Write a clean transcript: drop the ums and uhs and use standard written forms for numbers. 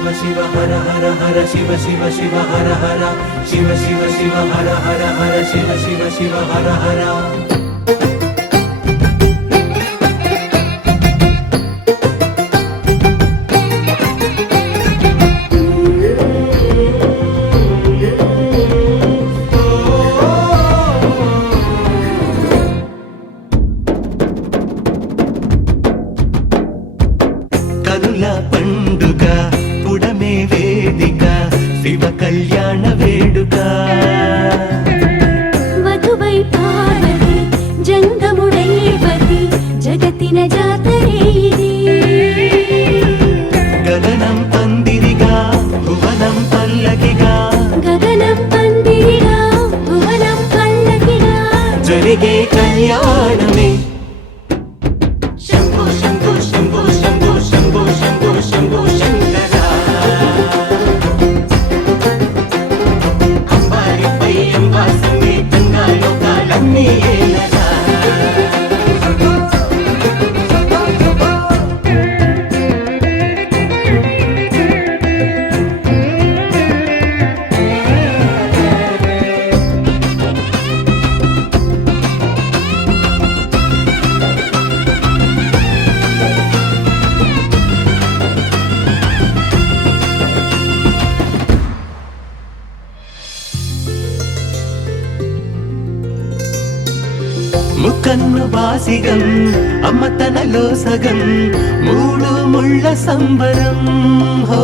శివ శివ హర హర హర శివ శివ శివ హర హర శివ శివ శివ హర హర హర శివ శివ శివ హర హర కనుల పండుగ పుడమే వేదిక శివ కళ్యాణ వేడుక వధువై పార్వతి జంగముడైవతి జగతిన జాతరే ఇది గగనం పందిరిగా భువనం పల్లకిగా గగనం పందిరిగా భువనం పల్లకిగా జరిగే కళ్యాణమే శంభో శంభో శంభో శంభో శంభో శంభో శంభో శంకర అంబారిపై అంబా సమేతంగా లోకాలన్నీ ఏలరా ముకన్ను బాసిగం అమ్మ తనలో సగం మూడు ముళ్ళ సంబరం హో